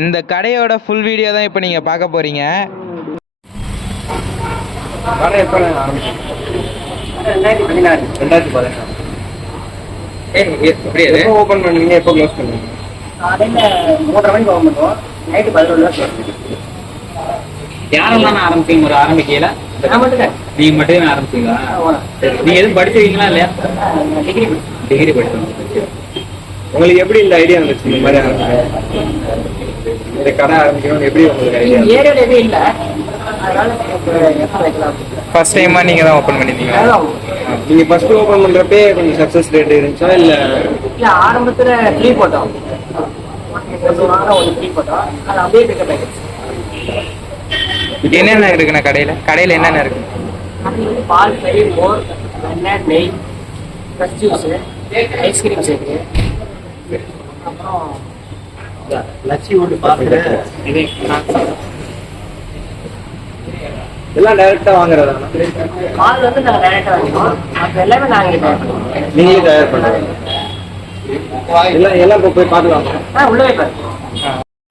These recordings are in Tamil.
இந்த கடையோட ஃபுல் வீடியோ தான் இப்போ நீங்கள் பார்க்க போகிறீங்க. கடை எப்போ ஆரம்பிச்சீங்க? 2016. எப்போ ஓப்பன் பண்ணுவீங்க, எப்போ க்ளோஸ் பண்ணுவீங்க? காலையில் 3:30 மணிக்கு ஓப்பன் பண்ணுவோம், நைட்டு 11 க்ளோஸ் பண்ணுவோம். யாரும் தானே ஆரம்பிச்சீங்க? ஒரு ஆரம்பிக்கல நான் மட்டும் நீங்க மட்டுமே ஆரம்பிச்சீங்களா? நீங்க எதுவும் படிச்சிருக்கீங்களா இல்லையா? டிகிரி படிச்சோம். உங்களுக்கு எப்படி இந்த ஐடியா வந்துச்சு இந்த மாதிரி ஆரம்பிச்சு இந்த கடை ஆரம்பிக்கணும்னு? எப்படி உங்களுக்கு ஐடியா? ஏரியாவில் எதுவும் இல்லை, அதனால வைக்கலாம். ஃபர்ஸ்ட் டைமாக நீங்கள் தான் ஓப்பன் பண்ணியிருந்தீங்களா? நீங்கள் ஃபர்ஸ்ட் ஓப்பன் பண்ணுறப்பே கொஞ்சம் சக்ஸஸ் ரேட் இருந்துச்சா இல்லை? இல்லை, ஆரம்பத்தில் ஃப்ரீ போட்டோம், ஒரு வாரம் ஒன்று ஃப்ரீ போட்டோம், அது அப்படியே பிக்கப் ஆகிடுச்சு. என்னென்ன இருக்குண்ணா கடையில் என்னென்ன இருக்கு? அது வந்து பால், தயிர், மோர், வெண்ணெய், நெய், ஃப்ரெஷ் ஜூஸு, ஐஸ்கிரீம்ஸ் இருக்கு. அப்புறம் லச்சி ஒன்று பார்க்குறேன். எல்லாம் டைரெக்டாக வாங்குறதா? பால் வந்து நாங்கள் டைரெக்டாக வாங்கிடுவோம், மற்ற எல்லாமே நாங்கள் தயார் பண்ணுவோம். நீங்களே தயார் பண்ணுறீங்க? எல்லாம் இப்போ போய் பார்க்கலாம். உள்ளே பாருங்க.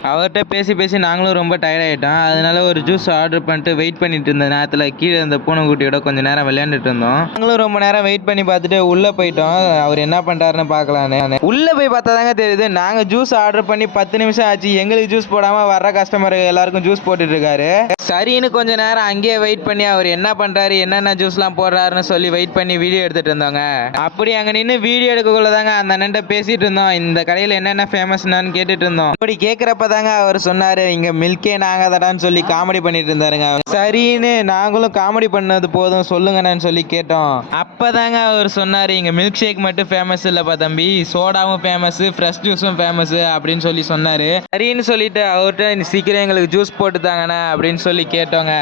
அவர்கிட்ட பேசி பேசி நாங்களும் ரொம்ப டயர்ட் ஆகிட்டோம். அதனால ஒரு ஜூஸ் ஆர்டர் பண்ணிட்டு வெயிட் பண்ணிட்டு இருந்த நேரத்தில் கீழே இந்த பூனைக்குட்டியோட கொஞ்சம் நேரம் விளையாண்டுட்டு இருந்தோம். நாங்களும் ரொம்ப நேரம் வெயிட் பண்ணி பார்த்துட்டு உள்ளே போயிட்டோம், அவர் என்ன பண்ணுறாருன்னு பார்க்கலான்னு. உள்ளே போய் பார்த்தா தாங்க தெரியுது, நாங்கள் ஜூஸ் ஆர்டர் பண்ணி 10 நிமிஷம் ஆச்சு, எங்களுக்கு ஜூஸ் போடாமல் வர்ற கஸ்டமர் எல்லாருக்கும் ஜூஸ் போட்டுட்டு இருக்காரு. சரின்னு கொஞ்சம் நேரம் அங்கேயே வெயிட் பண்ணி அவர் என்ன பண்ணுறாரு, என்னென்ன ஜூஸ்லாம் போடுறாருன்னு சொல்லி வெயிட் பண்ணி வீடியோ எடுத்துகிட்டு இருந்தோங்க. அப்படி அங்கே நின்று வீடியோ எடுக்கக்குள்ள தாங்க அந்த அண்ணன்ட்ட பேசிகிட்டு இருந்தோம், இந்த கடையில் என்னென்ன ஃபேமஸ்னான்னு கேட்டுட்டு இருந்தோம். அப்படி கேட்குறப்ப தாங்க அவர் சொன்னாரு, இங்க மில்கே நாங்க தடான்னு சொல்லி காமெடி பண்ணிட்டு இருந்தாருங்க. சரின்னு நாங்களும் காமெடி பண்ணது போதும் சொல்லுங்கன்னு சொல்லி கேட்டோம். அப்பதாங்க அவர் சொன்னாரு, இங்க மில்க் ஷேக் மட்டும் ஃபேமஸ் இல்லப்பா தம்பி, சோடாவும் ஃபேமஸ், ஃப்ரெஷ் ஜூஸும் ஃபேமஸ் அப்படின்னு சொல்லி சொன்னாரு. சரின்னு சொல்லிட்டு அவர்கிட்ட சீக்கிரம் எங்களுக்கு ஜூஸ் போட்டு தாங்கண்ணே அப்படின்னு சொல்லி கேட்டோங்க.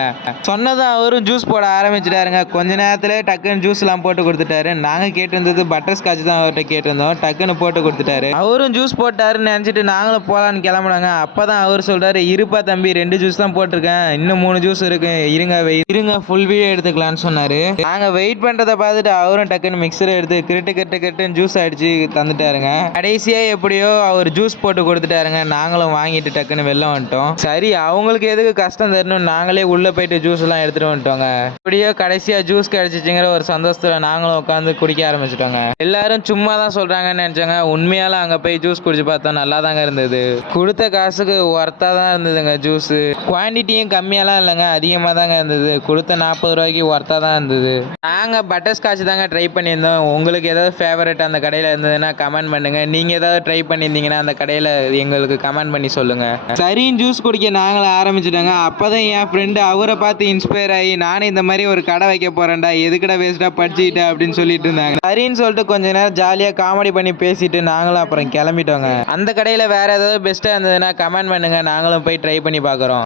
சொன்னதும் அவரும் ஜூஸ் போட ஆரம்பிச்சிட்டாருங்க. கொஞ்ச நேரத்துல டக்குன்னு ஜூஸ் எல்லாம் போட்டு கொடுத்துட்டாரு. நாங்க கேட்டிருந்தது பட்டர் ஸ்காட்ச் தான் அவர்கிட்ட கேட்டிருந்தோம், டக்குன்னு போட்டு கொடுத்துட்டாரு. அவரும் ஜூஸ் போட்டாருன்னு நினைச்சிட்டு நாங்களும் போலான்னு கிளம்புனாங்க. அப்பதான் அவர் சொல்றாரு, இருப்பா தம்பி 2 ஜூஸ் தான் போட்டிருக்கேன், இன்னும் 3 ஜூஸ் இருக்கு, இருங்க ஃபுல் வீடியோ எடுத்துக்கலான்னு சொன்னாரு. நாங்க வெயிட் பண்றதை பார்த்துட்டு அவரும் டக்குன்னு மிக்சரை எடுத்து கிரிட்டு ஜூஸ் அடிச்சு தந்துட்டாருங்க. கடைசியா எப்படியோ அவர் ஜூஸ் போட்டு கொடுத்துட்டாருங்க. நாங்களும் வாங்கிட்டு டக்குன்னு வெளில வந்துட்டோம். சரி, அவங்களுக்கு எதுக்கு கஷ்டம் தரணும், நாங்களே உள்ள போயிட்டு ஜூஸ் எல்லாம் எடுத்துட்டு வந்துட்டோங்க. எப்படியோ கடைசியா ஜூஸ் கிடைச்சிச்சுங்கிற ஒரு சந்தோஷத்துல நாங்களும் உட்காந்து குடிக்க ஆரம்பிச்சிட்டோங்க. எல்லாரும் சும்மா தான் சொல்றாங்கன்னு நினைச்சாங்க, உண்மையால அங்க போய் ஜூஸ் குடிச்சு பார்த்தோம், நல்லா தாங்க இருந்தது. கொடுத்த காசுக்கு ஒர்த்தாக தான் இருந்ததுங்க. ஜூஸு குவான்டிட்டியும் கம்மியாலாம் இல்லைங்க, அதிகமாக தாங்க இருந்தது. கொடுத்த 40 ரூபாய்க்கு ஒர்த்தாக தான் இருந்தது. நாங்கள் பட்டர் ஸ்காட்ச் தாங்க ட்ரை பண்ணியிருந்தோம். உங்களுக்கு ஏதாவது ஃபேவரட் அந்த கடையில் இருந்ததுன்னா கமெண்ட் பண்ணுங்கள். நீங்கள் ஏதாவது ட்ரை பண்ணியிருந்தீங்கன்னா அந்த கடையில் எங்களுக்கு கமெண்ட் பண்ணி சொல்லுங்கள். சரின்னு ஜூஸ் குடிக்க நாங்களும் ஆரம்பிச்சிட்டோங்க. அப்போ தான் என் ஃப்ரெண்டு அவரை பார்த்து இன்ஸ்பயர் ஆகி, நானும் இந்த மாதிரி ஒரு கடை வைக்க போகிறேன்டா, எதுக்கடா வேஸ்ட்டாக படிச்சுக்கிட்ட அப்படின்னு சொல்லிட்டு இருந்தாங்க. சரின்னு சொல்லிட்டு கொஞ்ச நேரம் ஜாலியாக காமெடி பண்ணி பேசிட்டு நாங்களும் அப்புறம் கிளம்பிட்டோங்க. அந்த கடையில் வேறு ஏதாவது பெஸ்ட்டாக இருந்ததுன்னா கமெண்ட் பண்ணுங்க, நாங்களும் போய் ட்ரை பண்ணி பார்க்குறோம்.